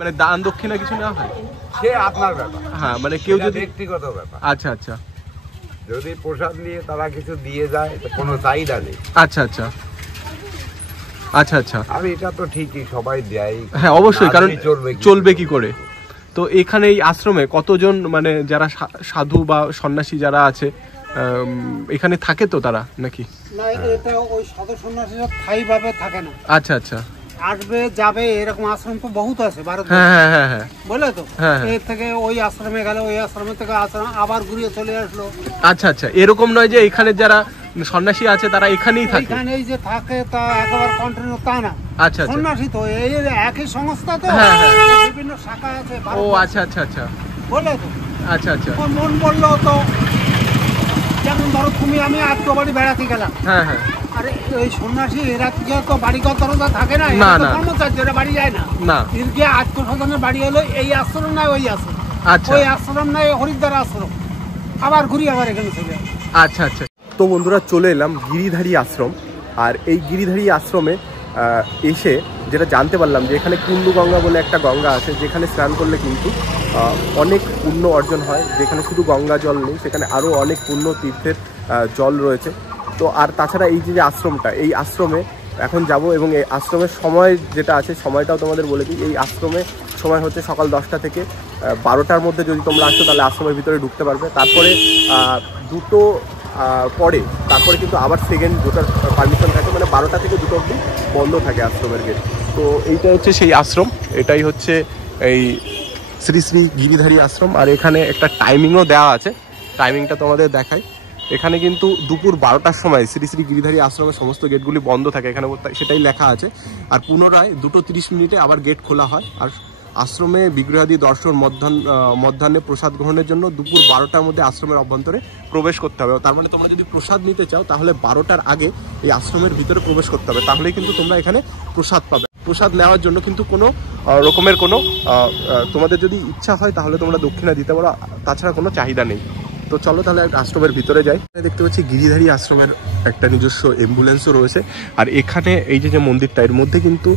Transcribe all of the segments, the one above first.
মানে দান দক্ষিণা কিছু নেওয়া হয়? সে আপনার ব্যাপার। হ্যাঁ, মানে কেউ যদি ব্যক্তিগত ব্যাপার। আচ্ছা আচ্ছা, যদি প্রসাদ নিয়ে তারা কিছু দিয়ে যায় তো কোনো চাহিদা নেই। আচ্ছা আচ্ছা আচ্ছা আচ্ছা। আর এটা তো ঠিকই, সবাই দেয়। হ্যাঁ অবশ্যই, কারণ চলবে কি করে। তো এখানে এই আশ্রমে কতজন মানে যারা সাধু বা সন্ন্যাসী যারা আছে এখানে থাকে তো তারা নাকি? না, এটা ওই সাধু সন্ন্যাসীরা স্থায়ী ভাবে থাকে না। আচ্ছা আচ্ছা, আসবে যাবে, এরকম আশ্রম তো বহুত আছে ভারত। হ্যাঁ হ্যাঁ হ্যাঁ হ্যাঁ, বলে তো হ্যাঁ, এর থেকে ওই আশ্রমে গেল, ওই আশ্রমে থেকে আবার ঘুরিয়ে চলে আসলো। আচ্ছা আচ্ছা, এরকম নয় যে এখানে যারা সন্ন্যাসী আছে তারা এখানেই থাকে? এখানেই যে থাকে তা একেবারে কন্টিনিউ তা না। আচ্ছা আচ্ছা, সন্ন্যাসী তো এই একই সংস্থা তো, হ্যাঁ হ্যাঁ, বিভিন্ন শাখা আছে। ও আচ্ছা আচ্ছা আচ্ছা, বলে তো আচ্ছা আচ্ছা, মন বললো তো, যেমন ধরো তুমি আমি আজকে বাড়ি বেড়াতে গেলাম। হ্যাঁ হ্যাঁ, আরে ওই সন্ন্যাসী এরা তো বাড়িঘর দরজা থাকে না, কর্মচারীরা বাড়ি যায় না। না, এর গিয়ে আত্মসাধনের বাড়ি হলো এই আশ্রম নয় ওই আশ্রম। আচ্ছা, ওই আশ্রম নয় হরিদ্বার আশ্রম, আবার ঘুরি আবার এখানে চলে। আচ্ছা আচ্ছা। তো বন্ধুরা চলে এলাম গিরিধারী আশ্রম। আর এই গিরিধারী আশ্রমে এসে যেটা জানতে পারলাম যে এখানে কুন্ডু গঙ্গা বলে একটা গঙ্গা আছে, যেখানে স্নান করলে কিন্তু অনেক পুণ্য অর্জন হয়। যেখানে শুধু গঙ্গা জল নেই, সেখানে আরও অনেক পুণ্য তীর্থের জল রয়েছে। তো আর তাছাড়া এই যে আশ্রমটা, এই আশ্রমে এখন যাব এবং এই আশ্রমের সময় যেটা আছে সময়টাও তোমাদের বলে দিই। এই আশ্রমে সময় হচ্ছে সকাল 10টা থেকে 12টার মধ্যে যদি তোমরা আসো তাহলে আশ্রমের ভিতরে ঢুকতে পারবে। তারপরে দুটো পরে তারপরে কিন্তু আবার সেকেন্ড ঢোকার পারমিশন থাকে, মানে 12টা থেকে 2টো অবধি বন্ধ থাকে আশ্রমের গেট। তো এইটা হচ্ছে সেই আশ্রম, এটাই হচ্ছে এই শ্রী শ্রী গিরিধারী আশ্রম। আর এখানে একটা টাইমিংও দেওয়া আছে, টাইমিংটা তোমাদের দেখাই। এখানে কিন্তু দুপুর 12টার সময় শ্রী শ্রী গিরিধারী আশ্রমের সমস্ত গেটগুলি বন্ধ থাকে, এখানে সেটাই লেখা আছে। আর পুনরায় 2:30 আবার গেট খোলা হয়। আর আশ্রমে বিগ্রহাদি দর্শন মধ্যাহ্নে প্রসাদ গ্রহণের জন্য দুপুর 12টার মধ্যে আশ্রমের অভ্যন্তরে প্রবেশ করতে হবে। তার মানে তোমরা যদি প্রসাদ নিতে চাও তাহলে 12টার আগে এই আশ্রমের ভিতরে প্রবেশ করতে হবে, তাহলেই কিন্তু তোমরা এখানে প্রসাদ পাবে। প্রসাদ নেওয়ার জন্য কিন্তু কোনো রকমের কোনো তোমাদের যদি ইচ্ছা হয় তাহলে তোমরা দক্ষিণা দিতে পারো, তাছাড়া কোনো চাহিদা নেই। তো চলো তাহলে আশ্রমের ভিতরে যাই। দেখতে পাচ্ছি গিরিধারী আশ্রমের একটা নিজস্ব অ্যাম্বুলেন্সও রয়েছে। আর এখানে এই যে মন্দিরটা, এর মধ্যে কিন্তু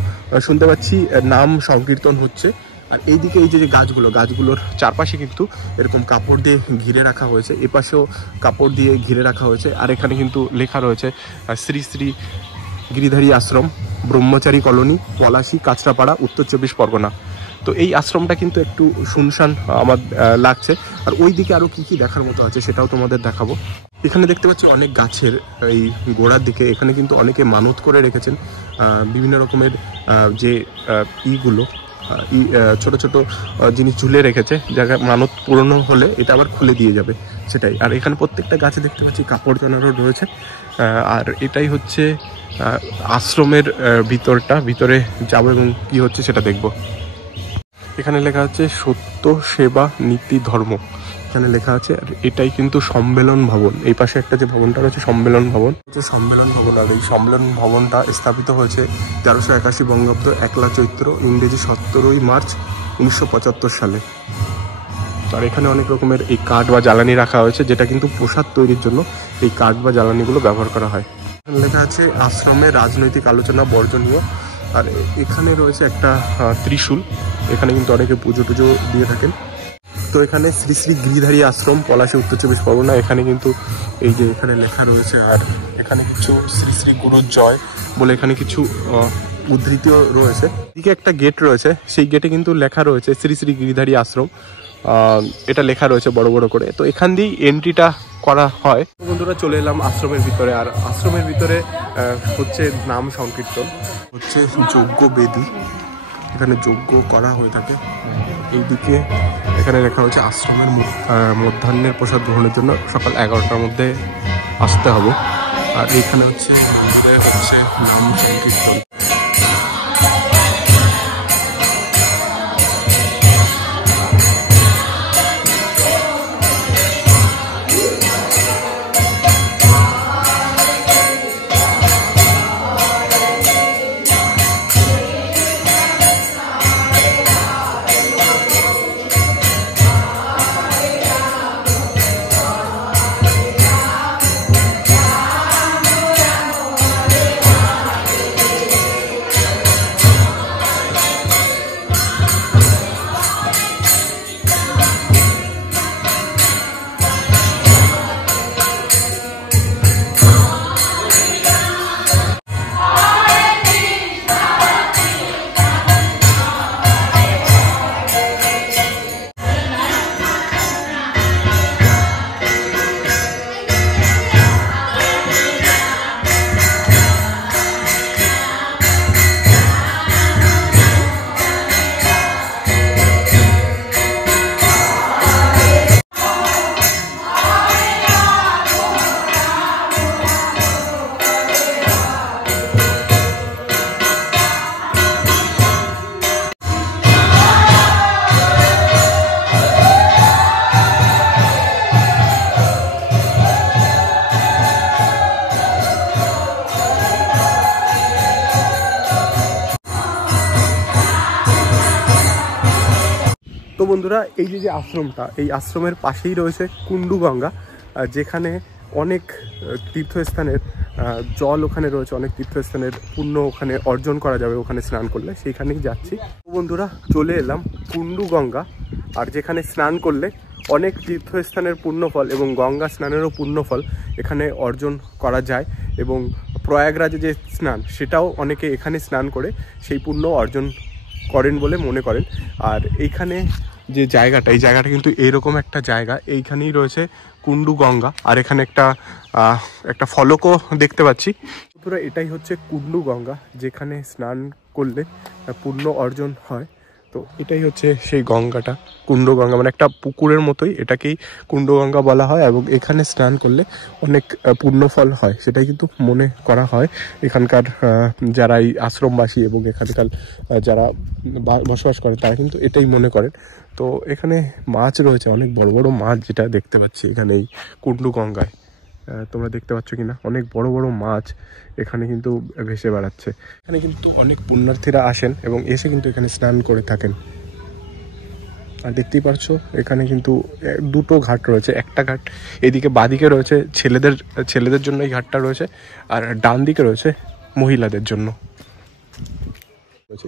শুনতে পাচ্ছি নাম সংকীর্তন হচ্ছে। আর এইদিকে এই যে গাছগুলোর চারপাশে কিন্তু এরকম কাপড় দিয়ে ঘিরে রাখা হয়েছে, এপাশেও কাপড় দিয়ে ঘিরে রাখা হয়েছে। আর এখানে কিন্তু লেখা রয়েছে শ্রী শ্রী গিরিধারী আশ্রম, ব্রহ্মচারী কলোনি, পলাশী, কাঁচরাপাড়া, উত্তর 24 পরগনা। তো এই আশ্রমটা কিন্তু একটু শুনশান আমার লাগছে। আর ওই দিকে আরও কী দেখার মতো আছে সেটাও তোমাদের দেখাবো। এখানে দেখতে পাচ্ছি অনেক গাছের এই গোড়ার দিকে এখানে কিন্তু অনেকে মানত করে রেখেছেন বিভিন্ন রকমের যে ইগুলো ছোট ছোট জিনিস ঝুলে রেখেছে, জায়গায় মানত পূরণ হলে এটা আবার খুলে দিয়ে যাবে, সেটাই। আর এখানে প্রত্যেকটা গাছে দেখতে পাচ্ছি কাপড় জানারও রয়েছে। আর এটাই হচ্ছে আশ্রমের ভিতরে যাবো এবং কি হচ্ছে সেটা দেখব। এখানে লেখা আছে সত্য সেবা নীতি ধর্ম, এখানে লেখা আছে। আর এটাই কিন্তু সম্মেলন ভবন, এই পাশে একটা যে ভবনটা রয়েছে সম্মেলন ভবন। আর এই সম্মেলন ভবনটা স্থাপিত হয়েছে 1381 বঙ্গাব্দ 1লা চৈত্র, ইংরেজি 17ই মার্চ 1975 সালে। আর এখানে অনেক রকমের এই কাঠ বা জ্বালানি রাখা হয়েছে, যেটা কিন্তু প্রসাদ তৈরির জন্য এই কাঠ বা জ্বালানিগুলো ব্যবহার করা হয়। এখানে লেখা আছে আশ্রমে রাজনৈতিক আলোচনা বর্জনীয়। আর এখানে রয়েছে একটা ত্রিশূল, এখানে কিন্তু অনেকে পুজো টুজো দিয়ে থাকেন। তো এখানে শ্রী শ্রী গিরিধারী আশ্রম, পলাশী, উত্তর 24 পরগনা। এখানে কিন্তু এই যে এখানে লেখা রয়েছে। আর এখানে কিছু শ্রী শ্রী গুরু জয় বলে এখানে কিছু উদ্ধৃতিও রয়েছে। এদিকে একটা গেট রয়েছে, সেই গেটে কিন্তু লেখা রয়েছে শ্রী শ্রী গিরিধারী আশ্রম, এটা লেখা রয়েছে বড় বড় করে। তো এখান দিয়েই এন্ট্রিটা করা হয়। বন্ধুরা চলে এলাম আশ্রমের ভিতরে। আর আশ্রমের ভিতরে হচ্ছে নাম সংকীর্তন হচ্ছে, যজ্ঞ বেদী, এখানে যজ্ঞ করা হয়ে থাকে। এইদিকে এখানে লেখা হচ্ছে আশ্রমের মধ্যাহ্নের প্রসাদ গ্রহণের জন্য সকাল 11টার মধ্যে আসতে হবে। আর এইখানে হচ্ছে মন্দিরে হচ্ছে নাম সংকীর্তন। তো বন্ধুরা এই যে আশ্রমটা, এই আশ্রমের পাশেই রয়েছে কুন্ডু গঙ্গা, যেখানে অনেক তীর্থস্থানের জল ওখানে রয়েছে, অনেক তীর্থস্থানের পুণ্য ওখানে অর্জন করা যাবে ওখানে স্নান করলে, সেইখানেই যাচ্ছি। তো বন্ধুরা চলে এলাম কুন্ডু গঙ্গা, আর যেখানে স্নান করলে অনেক তীর্থস্থানের পুণ্যফল এবং গঙ্গা স্নানেরও পুণ্যফল এখানে অর্জন করা যায়, এবং প্রয়াগরাজে যে স্নান সেটাও অনেকে এখানে স্নান করে সেই পুণ্য অর্জন করেন বলে মনে করেন। আর এইখানে যে জায়গাটা, এই জায়গাটা কিন্তু এরকম একটা জায়গা, এইখানেই রয়েছে কুন্ডু গঙ্গা, আর এখানে একটা ফলকও দেখতে পাচ্ছি। পুরো এটাই হচ্ছে কুন্ডু গঙ্গা, যেখানে স্নান করলে পুণ্য অর্জন হয়। তো এটাই হচ্ছে সেই গঙ্গাটা, কুন্ডু গঙ্গা, মানে একটা পুকুরের মতোই এটাকেই কুন্ডু গঙ্গা বলা হয়, এবং এখানে স্নান করলে অনেক পুণ্যফল হয়, সেটাই কিন্তু মনে করা হয় এখানকার যারা এই আশ্রমবাসী এবং এখানকার যারা বসবাস করে তারা কিন্তু এটাই মনে করেন। তো এখানে মাছ রয়েছে, অনেক বড় বড় মাছ, যেটা দেখতে পাচ্ছি এখানে এই কুন্ডু গঙ্গায়, তোমরা দেখতে পাচ্ছ কিনা, অনেক বড় বড় মাছ এখানে কিন্তু ভেসে বেড়াচ্ছে। এখানে কিন্তু অনেক পুণ্যার্থীরা আসেন এবং এসে কিন্তু এখানে স্নান করে থাকেন। আর দেখতেই পাচ্ছ এখানে কিন্তু দুটো ঘাট রয়েছে, একটা ঘাট এদিকে বাঁদিকে রয়েছে ছেলেদের জন্য এই ঘাটটা রয়েছে, আর ডান দিকে রয়েছে মহিলাদের জন্য।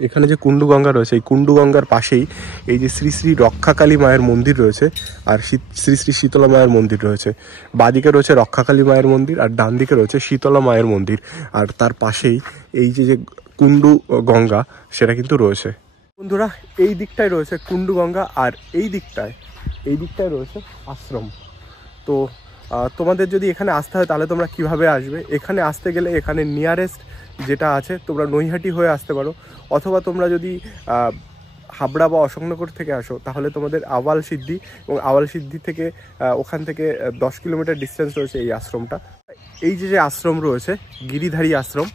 এখানে যে কুন্ডু গঙ্গা রয়েছে, এই কুন্ডু গঙ্গার পাশেই এই যে শ্রী শ্রী রক্ষাকালী মায়ের মন্দির রয়েছে, আর শ্রী শ্রী শীতলা মায়ের মন্দির রয়েছে। বাঁদিকে রয়েছে রক্ষাকালী মায়ের মন্দির, আর ডান দিকে রয়েছে শীতলা মায়ের মন্দির, আর তার পাশেই এই যে কুন্ডু গঙ্গা সেটা কিন্তু রয়েছে। বন্ধুরা এই দিকটায় রয়েছে কুন্ডু গঙ্গা, আর এই দিকটায় রয়েছে আশ্রম। তো তোমাদের যদি এখানে আসতে হয় তাহলে তোমরা কিভাবে আসবে? এখানে আসতে গেলে এখানে নিয়ারেস্ট যেটা আছে, তোমরা নৈহাটি হয়ে আসতে পারো, অথবা তোমরা যদি হাবড়া বা অশোকনগর থেকে আসো তাহলে তোমাদের আওয়াল সিদ্ধি, এবং আওয়াল সিদ্ধি থেকে ওখান থেকে 10 কিলোমিটার ডিস্টেন্স রয়েছে এই আশ্রমটা। এই যে আশ্রম রয়েছে গিরিধারী আশ্রম,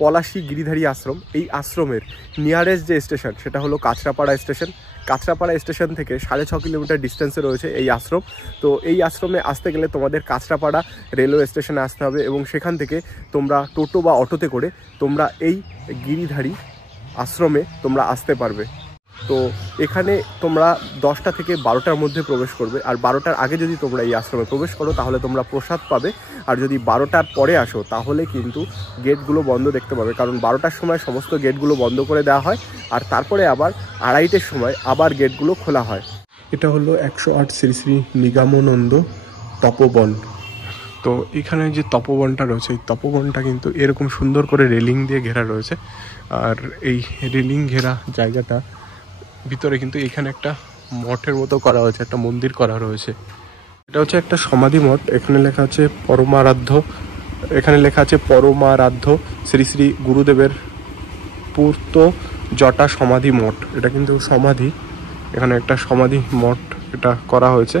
পলাশী গিরিধারী আশ্রম, এই আশ্রমের নিয়ারেস্ট যে স্টেশন সেটা হলো কাঁচরাপাড়া স্টেশন। কাঁচরাপাড়া স্টেশন থেকে 6.5 কিলোমিটার ডিস্টেন্সে রয়েছে এই আশ্রম। তো এই আশ্রমে আসতে গেলে তোমাদের কাঁচরাপাড়া রেলওয়ে স্টেশনে আসতে হবে, এবং সেখান থেকে তোমরা টোটো বা অটোতে করে তোমরা এই গিরিধারী আশ্রমে তোমরা আসতে পারবে। তো এখানে তোমরা 10টা থেকে 12টার মধ্যে প্রবেশ করবে, আর 12টার আগে যদি তোমরা এই আশ্রমে প্রবেশ করো তাহলে তোমরা প্রসাদ পাবে, আর যদি 12টার পরে আসো তাহলে কিন্তু গেটগুলো বন্ধ দেখতে পাবে, কারণ 12টার সময় সমস্ত গেটগুলো বন্ধ করে দেওয়া হয়, আর তারপরে আবার 2:30-এর সময় আবার গেটগুলো খোলা হয়। এটা হলো 108 শ্রী শ্রী নিগমানন্দ তপবন। তো এখানে যে তপবনটা রয়েছে, এই তপবনটা কিন্তু এরকম সুন্দর করে রেলিং দিয়ে ঘেরা রয়েছে, আর এই রেলিং ঘেরা জায়গাটা ভিতরে কিন্তু এখানে একটা মঠের মতো করা হয়েছে, একটা মন্দির করা রয়েছে। এটা হচ্ছে একটা সমাধি মঠ। এখানে লেখা আছে পরমারাধ্য শ্রী শ্রী গুরুদেবের পূর্ত জটা সমাধি মঠ। এটা কিন্তু সমাধি, এখানে একটা সমাধি মঠ এটা করা হয়েছে।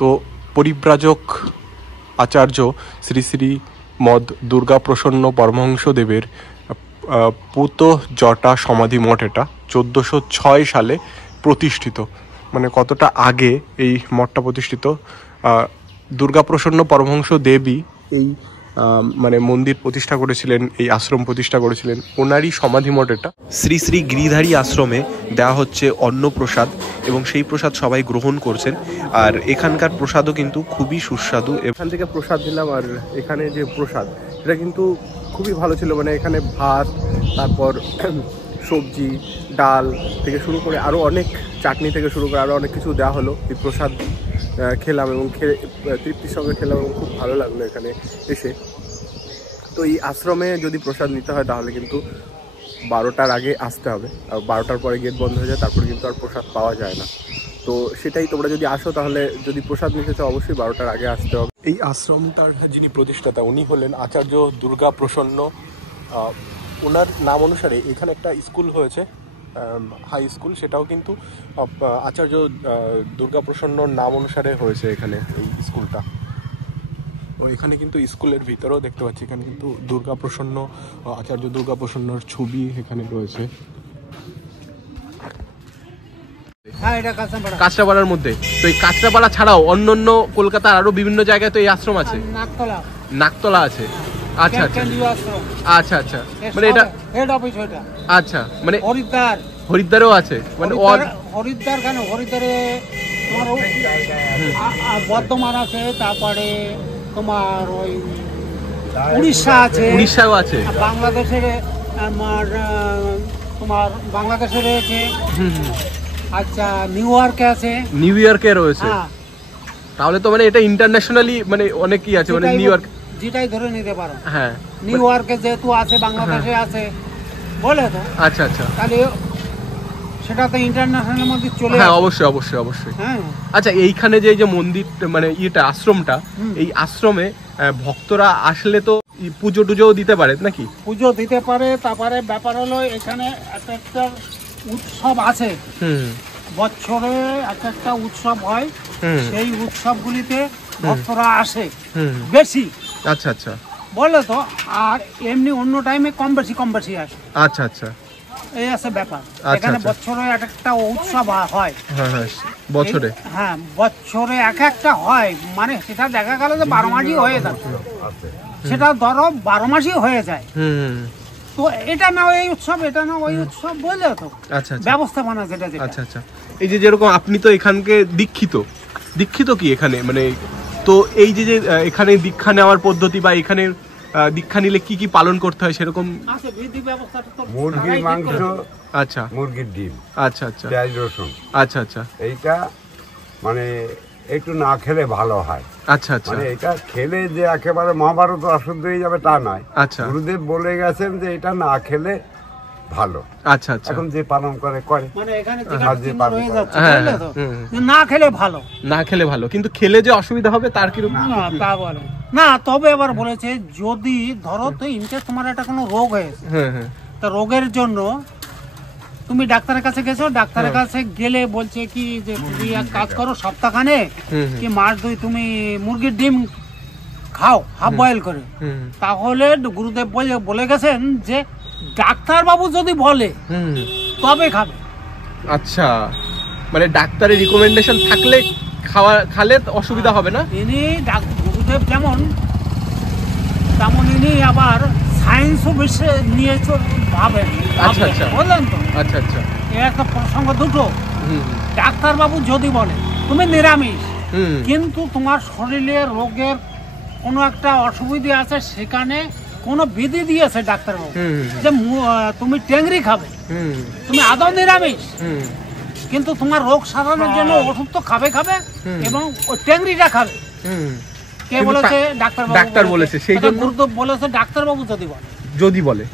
তো পরিব্রাজক আচার্য শ্রী শ্রী মদ দুর্গা প্রসন্ন পরমহংস দেবের পূত জটা সমাধি মঠ, এটা 1406 সালে প্রতিষ্ঠিত। মানে কতটা আগে এই মঠটা প্রতিষ্ঠিত। দুর্গাপ্রসন্ন পরমহংস দেবী এই মানে মন্দির প্রতিষ্ঠা করেছিলেন, এই আশ্রম প্রতিষ্ঠা করেছিলেন, ওনারই সমাধি মঠ এটা। শ্রী শ্রী গিরিধারী আশ্রমে দেওয়া হচ্ছে অন্নপ্রসাদ, এবং সেই প্রসাদ সবাই গ্রহণ করছেন, আর এখানকার প্রসাদও কিন্তু খুবই সুস্বাদু। এখান থেকে প্রসাদ দিলাম, আর এখানে যে প্রসাদ সেটা কিন্তু খুবই ভালো ছিল। মানে এখানে ভাত, তারপর সবজি, ডাল থেকে শুরু করে আরও অনেক, চাটনি থেকে শুরু করে আরও অনেক কিছু দেওয়া হলো। এই প্রসাদ খেলাম এবং খেয়ে তৃপ্তির সঙ্গে খেলাম, এবং খুব ভালো লাগলো এখানে এসে। তো এই আশ্রমে যদি প্রসাদ নিতে হয় তাহলে কিন্তু 12টার আগে আসতে হবে, আর 12টার পরে গেট বন্ধ হয়ে যায়, তারপরে কিন্তু আর প্রসাদ পাওয়া যায় না। তো সেটাই, তোমরা যদি আসো তাহলে যদি প্রসাদ নিতে চাও অবশ্যই 12টার আগে আসতে হবে। এই আশ্রমটার যিনি প্রতিষ্ঠাতা উনি হলেন আচার্য দুর্গা প্রসন্ন। ওনার নাম অনুসারে এখানে একটা স্কুল হয়েছে, হাই স্কুল, সেটাও কিন্তু আচার্য দুর্গা প্রসন্নর নাম অনুসারে হয়েছে এখানে এই স্কুলটা। তো এখানে কিন্তু স্কুলের ভিতরেও দেখতে পাচ্ছি এখানে কিন্তু দুর্গা প্রসন্ন, আচার্য দুর্গা প্রসন্নর ছবি এখানে রয়েছে। কাঁচরাপাড়ার মধ্যে। তো এই কাঁচরাপাড়া ছাড়াও অন্যান্য কলকাতার আরো বিভিন্ন জায়গায় তো এই আশ্রম আছে। নাকতলা আছে। আচ্ছা আচ্ছা আচ্ছা আচ্ছা, মানে এটা হেড অফিস, এটা আচ্ছা, মানে হরিদ্বার হরিদ্বারেও আছে মানে হরিদ্বার কেন, হরিদ্বারে তোমার বর্ধমান আছে, তারপরে তোমার ওই উড়িষ্যা আছে, উড়িষ্যাও আছে, বাংলাদেশের আমার তোমার বাংলাদেশে রয়েছে। আচ্ছা, নিউ ইয়র্কে আছে, নিউ ইয়র্কে রয়েছে। হ্যাঁ, তাহলে তো মানে এটা ইন্টারন্যাশনালি মানে অনেকই আছে, মানে নিউ ইয়র্ক যেটাই ধরে নিতে পারো। হ্যাঁ, নিউ ইয়র্কে যেহেতু আছে, বাংলাদেশে আছে বলে তো, আচ্ছা আচ্ছা, তাহলে সেটা তো ইন্টারন্যাশনালের মধ্যে চলে হ্যাঁ আসে। অবশ্যই অবশ্যই অবশ্যই। হ্যাঁ, আচ্ছা, এইখানে যে এই যে মন্দির মানে ইয়েটা আশ্রমটা, এই আশ্রমে ভক্তরা আসলে তো পুজো টুজোও দিতে পারে নাকি? পুজো দিতে পারে। তারপরে ব্যাপার হলো এখানে একটা উৎসব আছে, বছরে একটা উৎসব হয়, সেই উৎসবগুলিতে ভক্তরা আসে বেশি। আচ্ছা আচ্ছা, বলে তো, আর এমনি অন্য টাইমে কম বেশি আসে। আচ্ছা আচ্ছা, এই আছে ব্যাপার। আচ্ছা, এখানে আচ্ছা। বছরে একটা উৎসব হয়। হ্যাঁ হ্যাঁ, বছরে হ্যাঁ, বছরে একটা হয়, মানে সেটা দেখা গেল যে 12 মাসই হয়ে যায়, সেটা ধরো 12 মাসই হয়ে যায়। তো এটা না এই উৎসব, এটা না ওই উৎসব, বলে তো আচ্ছা আচ্ছা, ব্যবস্থাপনা যেটা। আচ্ছা আচ্ছা। এই যে যেরকম আপনি তো এখানকে দীক্ষিত কি এখানে মানে, তো এই যে যে এখানে দীক্ষা নেওয়ার পদ্ধতি বা এখানে দীক্ষা নিলে কি কি পালন করতে হয় সেরকম আছে বিধি ব্যবস্থাটা তো মুরগির মাংস, আচ্ছা মুরগির ডিম, আচ্ছা আচ্ছা, পেঁয়াজ রসুন, আচ্ছা আচ্ছা, এইটা মানে একটু না খেলে ভালো হয়। আচ্ছা আচ্ছা, মানে এটা খেলে যে একেবারে মহাভারত অশুদ্ধ হয়ে যাবে তা নয়। আচ্ছা, গুরুদেব বলে গেছেন যে এটা না খেলে ভালো। আচ্ছা আচ্ছা, এখন যে পালন করে মানে এখানে আর যে পালন রয়ে করে। যাচ্ছে, হ্যাঁ, বুঝলে তো? হুম। যে না খেলে ভালো না খেলে ভালো, কিন্তু খেলে যে অসুবিধা হবে তার কিরকম? না, তা বলে না। তবে এবার বলেছে যদি ধরো তো ইনকেস তোমার একটা কোনো রোগ হয়েছে, হ্যাঁ হ্যাঁ, তা রোগের জন্য তুমি ডাক্তারের কাছে গেছো, ডাক্তারের কাছে গেলে বলছে কি যে তুমি এক কাজ করো, সপ্তাহখানে কি মাস 2 তুমি মুরগির ডিম খাও হাফ বয়েল করে। তাহলে গুরুদেব বলে গেছেন যে ডাক্তার বাবু যদি বলে তবে খাবে। আচ্ছা, মানে ডাক্তারের রিকমেন্ডেশন থাকলে খালে অসুবিধা হবে না। ইনি গুরুদেব যেমন তেমন ইনি আবার সায়েন্সও বেশি নিয়ে ভাবেন। আচ্ছা আচ্ছা, বললেন তো, আচ্ছা আচ্ছা, এই একটা প্রসঙ্গ দুটো। ডাক্তার বাবু যদি বলে তুমি নিরামিষ, কিন্তু তোমার শরীরে রোগের কোনো একটা অসুবিধা আছে, সেখানে কোনো বিধি দিয়েছে ডাক্তার বাবু যে তুমি টেংরি খাবে, তুমি আদৌ নিরামিষ, কিন্তু তোমার রোগ সারানোর জন্য ওষুধ তো খাবে এবং ওই টেংরিটা খাবে। কে বলেছে? ডাক্তার বলেছে। সেই জন্য গুরুদেব বলেছে ডাক্তার বাবু যদি বলে।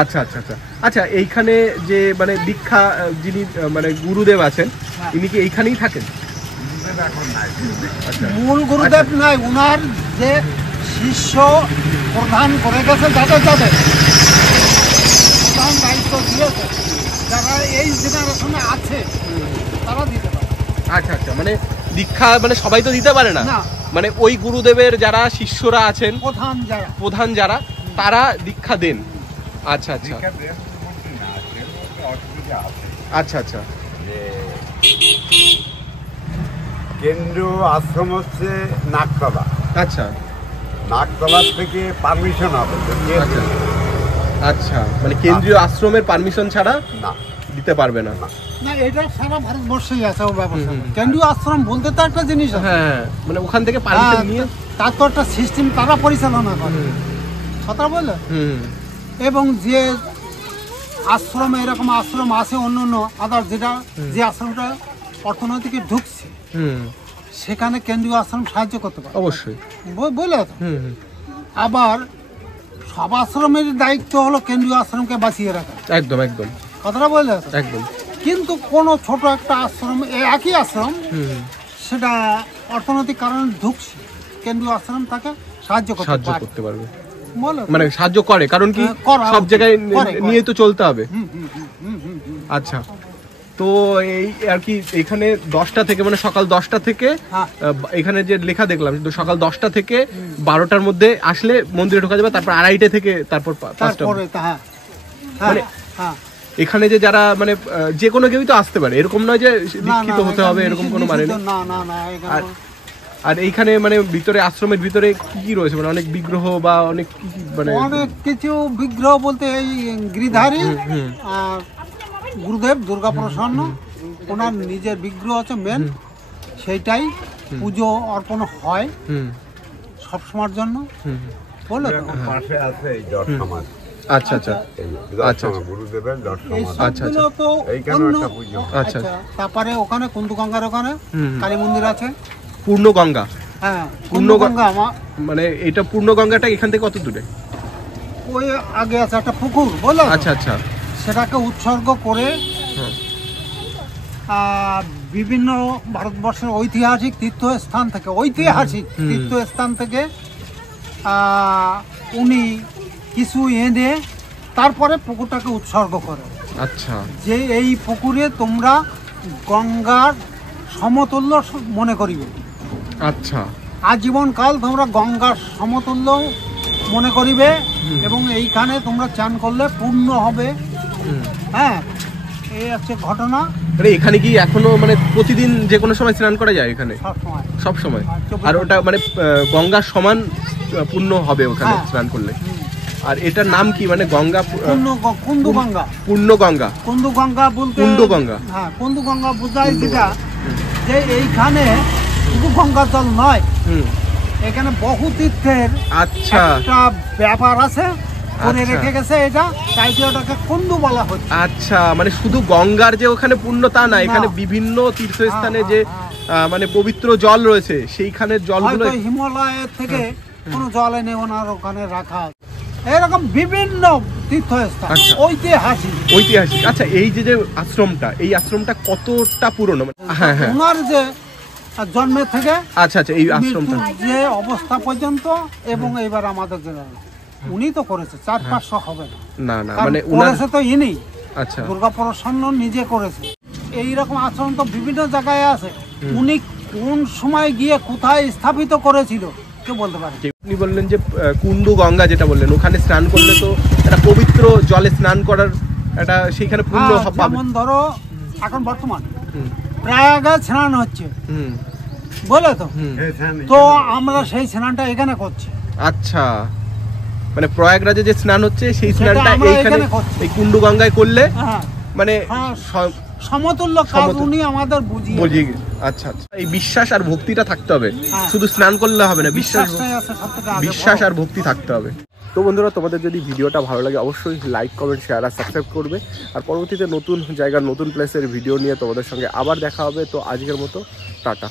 আচ্ছা আচ্ছা আচ্ছা। আচ্ছা, এইখানে যে মানে দীক্ষা যিনি মানে গুরুদেব আছেন, ইনি কি এইখানেই থাকেন? মূল গুরুদেব নাই, উনার যে শিষ্য প্রধান করে গেছে, যাদের প্রধান দায়িত্ব দিয়েছে, যারা এই জেনারেশনে আছে তারা দিতে পারে। আচ্ছা আচ্ছা, মানে দীক্ষা মানে সবাই তো দিতে পারে না, মানে ওই গুরুদেবের যারা শিষ্যরা আছেন, প্রধান যারা, তারা দীক্ষা দেন। আচ্ছা আচ্ছা, আচ্ছা আচ্ছা। কেন্দ্রীয় আশ্রম হচ্ছে নাকতলা। আচ্ছা, নাকতলার থেকে পারমিশন হবে। আচ্ছা আচ্ছা, মানে কেন্দ্রীয় আশ্রমের পারমিশন ছাড়া না দিতে পারবে না। না, এটা সারা ভারতবর্ষেই আছে ও ব্যবস্থা। কেন্দ্রীয় আশ্রম বলতে তো একটা জিনিস আছে, হ্যাঁ, মানে ওখান থেকে পারমিশন নিয়ে তার তো একটা সিস্টেম তারা পরিচালনা করে, কথা বলে। এবং যে আশ্রমে এরকম আশ্রম আছে অন্য আদার, যেটা যে আশ্রমটা অর্থনৈতিকে ঢুকছে, সেখানে কেন্দ্রীয় আশ্রম সাহায্য করতে পারে অবশ্যই, বলে। আবার সব আশ্রমের দায়িত্ব হলো কেন্দ্রীয় আশ্রমকে বাঁচিয়ে রাখা, একদম একদম, কথাটা বলে একদম। কিন্তু কোনো ছোট একটা আশ্রম, একই আশ্রম, সেটা অর্থনৈতিক কারণে ঢুকছে, কেন্দ্রীয় আশ্রম তাকে সাহায্য করতে পারবে, মানে সাহায্য করে, কারণ কি সব জায়গায় নিয়ে তো চলতে হবে। আচ্ছা, তো এই আর কি এখানে 10টা থেকে মানে সকাল 10টা থেকে এখানে যে লেখা দেখলাম, সকাল 10টা থেকে 12টার মধ্যে আসলে মন্দিরে ঢোকা যাবে, তারপর 2:30 থেকে তারপর 5টা। মানে এখানে যে যারা মানে যে কোনো কেউই তো আসতে পারে, এরকম নয় যে দীক্ষিত হতে হবে, এরকম কোনো মানে নেই। আর এইখানে মানে ভিতরে আশ্রমের ভিতরে কি কি রয়েছে, মানে অনেক বিগ্রহ বা অনেক কি কি, মানে অনেক কিছু বিগ্রহ বলতে এই গিরিধারী আর গুরুদেব দুর্গা প্রসন্ন, ওনার নিজের বিগ্রহ আছে মেন, সেইটাই পুজো অর্পণ হয় সবসময়ের জন্য। বললো তো? পাশে আছে এই জট সমাজ। আচ্ছা আচ্ছা এই আচ্ছা, জট গুরুদেবের জট এই সমাজ। আচ্ছা, সবগুলো তো এইখানেও অন্য- একটা পুজো। আচ্ছা। আচ্ছা, তারপরে ওখানে কুন্দুগঙ্গার ওখানে কালী মন্দির আছে। পূর্ণ গঙ্গা, হ্যাঁ, পূর্ণগঙ্গা- কুন্দুগঙ্গা আমার মানে এটা পূর্ণ গঙ্গাটা এখান থেকে কত দূরে? ওই আগে আছে একটা পুকুর, বললো তো? আচ্ছা আচ্ছা, সেটাকে উৎসর্গ করে হ্যাঁ। বিভিন্ন ভারতবর্ষের ঐতিহাসিক তীর্থস্থান থেকে তীর্থস্থান থেকে উনি কিছু এনে তারপরে পুকুরটাকে উৎসর্গ করে, আচ্ছা যে এই পুকুরে তোমরা গঙ্গার সমতুল্য মনে করিবে, আচ্ছা আজীবনকাল তোমরা গঙ্গার সমতুল্য মনে করিবে, এবং এইখানে তোমরা চান করলে পূর্ণ হবে। হ্যাঁ, এই হচ্ছে ঘটনা। মানে এখানে কি এখনো মানে প্রতিদিন যে কোনো সময় স্নান করা যায় এখানে? সবসময় সব সময়? আর 24 আর ওটা মানে গঙ্গার সমান পূর্ণ হবে ওখানে হ্যাঁ। স্নান করলে? আর এটার নাম কি, মানে গঙ্গা কুন্দুগঙ্গা। পূর্ণ গঙ্গা? কুন্দুগঙ্গা বলতে কুন্দগঙ্গা। হ্যাঁ, কুন্দুগঙ্গা বোঝায় যেটা, যে এইখানে শুধু গঙ্গার জল নয়, এখানে বহু তীর্থের আচ্ছা একটা ব্যাপার আছে, করে আচ্ছা। রেখে গেছে, এটা তাই যে ওটাকে কুন্দু বলা হচ্ছে। আচ্ছা, মানে শুধু গঙ্গার যে ওখানে পূর্ণ তা না, এখানে না। বিভিন্ন তীর্থস্থানে হ্যাঁ, যে হ্যাঁ, মানে পবিত্র জল রয়েছে সেইখানের জলগুলো। হয়তো হিমালয়ের থেকে কোনো জল এনে ওনার ওখানে রাখা আছে। এরকম বিভিন্ন তীর্থস্থান আচ্ছা। ঐতিহাসিক। ঐতিহাসিক। আচ্ছা, এই যে যে আশ্রমটা, এই আশ্রমটা কতটা পুরনো? হ্যাঁ হ্যাঁ, ওনার যে জন্মের থেকে আচ্ছা আচ্ছা, এই আশ্রমটা মৃত্যুর যে অবস্থা পর্যন্ত, এবং এবার আমাদের যে উনি তো করেছে 400-500 হবে না, না না, কারণ মানে ওনার, করেছে তো ইনি, আচ্ছা দুর্গা প্রসন্ন নিজে করেছে। এইরকম আশ্রম তো বিভিন্ন জায়গায় আছে, উনি কোন সময় গিয়ে কোথায় স্থাপিত করেছিল কেউ বলতে পারে। আপনি বললেন যে কুন্ডু গঙ্গা যেটা বললেন, ওখানে স্নান করলে তো একটা পবিত্র জলে স্নান করার একটা সেইখানে পূর্ণ হ্যাঁ, পাবে। যেমন ধরো এখন বর্তমান প্রয়াগে স্নান হচ্ছে, হুম বলে তো, হুম, তো আমরা সেই স্নানটা এখানে করছি। আচ্ছা, মানে প্রয়াগরাজে যে স্নান হচ্ছে সেই সেটা স্নানটা আমরা এইখানে এখানে করছি। এই কুন্ডু গঙ্গায় করলে হ্যাঁ, মানে হ্যাঁ, স- সমতুল্য কাজ সমতুল্য। উনি আমাদের বুঝিয়ে বুঝিয়ে গেছে। আচ্ছা আচ্ছা, এই বিশ্বাস আর ভক্তিটা থাকতে হবে, হ্যাঁ। শুধু স্নান করলে হবে না, বিশ্বাস বিশ্বাসটাই আছে সবথেকে আগে বিশ্বাস বড়। আর ভক্তি থাকতে হবে। তো বন্ধুরা, তোমাদের যদি ভিডিওটা ভালো লাগে অবশ্যই লাইক, কমেন্ট, শেয়ার আর সাবস্ক্রাইব করবে। আর পরবর্তীতে নতুন জায়গার নতুন প্লেসের ভিডিও নিয়ে তোমাদের সঙ্গে আবার দেখা হবে। তো আজকের মতো টাটা।